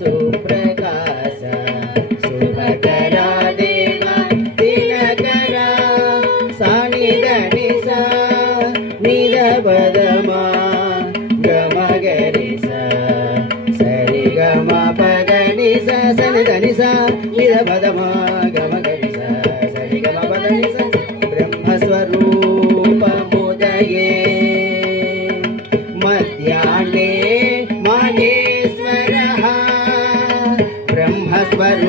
सुप्रकाश शुभकरा देव दिनकरा सानिधनि सा निध पदमा गमगरि सा सरि गम पगनि सा सनिधनि सा निध पदमा गमगरि सा सरि गम पगनि सा ब्रह्मस्वरूपमुदये मध्याह्ने महेश्वरः ब्रह्मस्वरूप